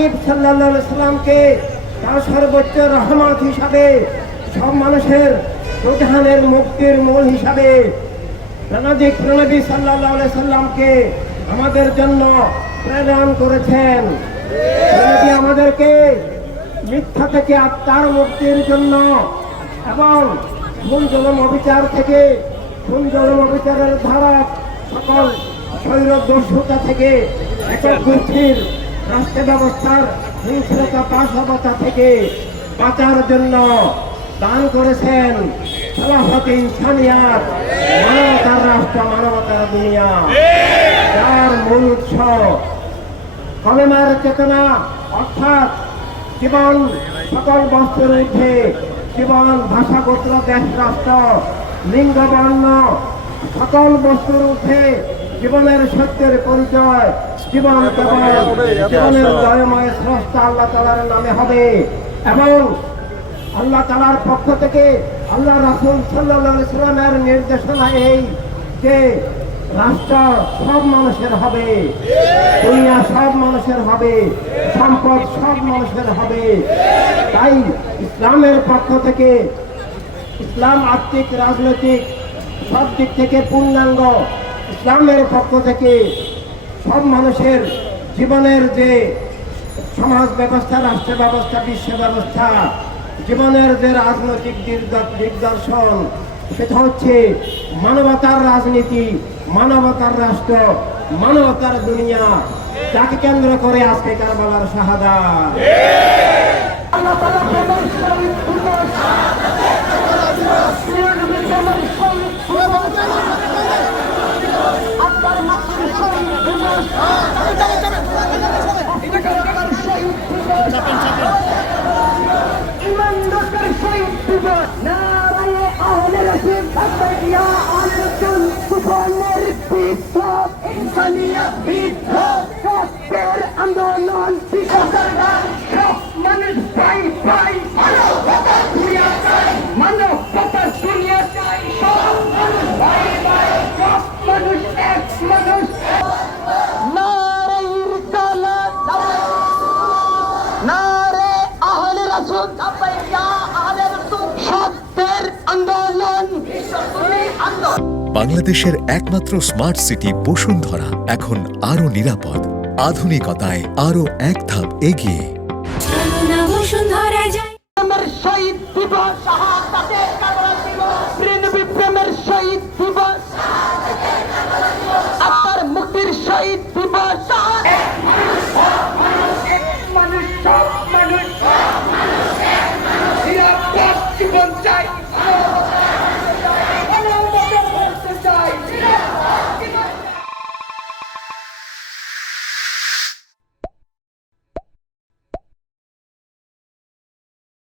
হাবিব সাল্লাল্লাহু আলাইহি সাল্লামকে তার সর্বোচ্চ রহমত হিসাবে, সব মানুষের প্রধানের মুক্তির মূল হিসাবে প্রণবী সাল্লাল্লাহু আলাইহি সাল্লামকে আমাদের জন্য প্রেরণ করেছেন। প্রণবী আমাদেরকে মিথ্যা থেকে আত্মার মুক্তির জন্য এবং খুন জুলুম অবিচার থেকে, খুন জুলুম অবিচারের ধারা, সকল স্বৈরদস্যুতা থেকে, একক গোষ্ঠীর রাষ্ট্র ব্যবস্থার হিংস্রতা পাশবতা থেকে বাঁচার জন্য দান করেছেন খেলাফতে ইনসানিয়াত, মানবতার রাষ্ট্র, মানবতার দুনিয়া, যার মূল উৎস কলেমার চেতনা, অর্থাৎ জীবন সকল বস্তুর ঊর্ধ্বে, জীবন ভাষা গোত্র দেশ রাষ্ট্র লিঙ্গ বর্ণ সকল বস্তুর ঊর্ধ্বে জীবনের সত্যের পরিচয়। জীবন কেবল জীবনের জয়ময় স্রষ্টা আল্লাহ তাআলার নামে হবে এবং আল্লাহ তাআলার পক্ষ থেকে আল্লাহ রাসূল সাল্লাল্লাহু আলাইহি সাল্লামের নির্দেশনা এই যে রাষ্ট্র সব মানুষের হবে, দুনিয়া সব মানুষের হবে, সম্পদ সব মানুষের হবে। তাই ইসলামের পক্ষ থেকে, ইসলাম আর্থিক রাজনৈতিক সব দিক থেকে পূর্ণাঙ্গ, ইসলামের পক্ষ থেকে সব মানুষের জীবনের যে সমাজ ব্যবস্থা, রাষ্ট্র ব্যবস্থা, বিশ্ব ব্যবস্থা, জীবনের যে রাজনৈতিক দিগদর্শন, সেটা হচ্ছে মানবতার রাজনীতি, মানবতার রাষ্ট্র, মানবতার দুনিয়া, যাকে কেন্দ্র করে আজকে কারবালার শাহাদাত। আন্দোলন মানুষ পাই পাই মানবতার দুনিয়া চাই, সব মানুষ পাই পাই, সব মানুষ এক মানুষ। বাংলাদেশের একমাত্র স্মার্ট সিটি বসুন্ধরা এখন আরো নিরাপদ, আধুনিকতায় আরো এক ধাপ এগিয়ে। শহীদ দিবস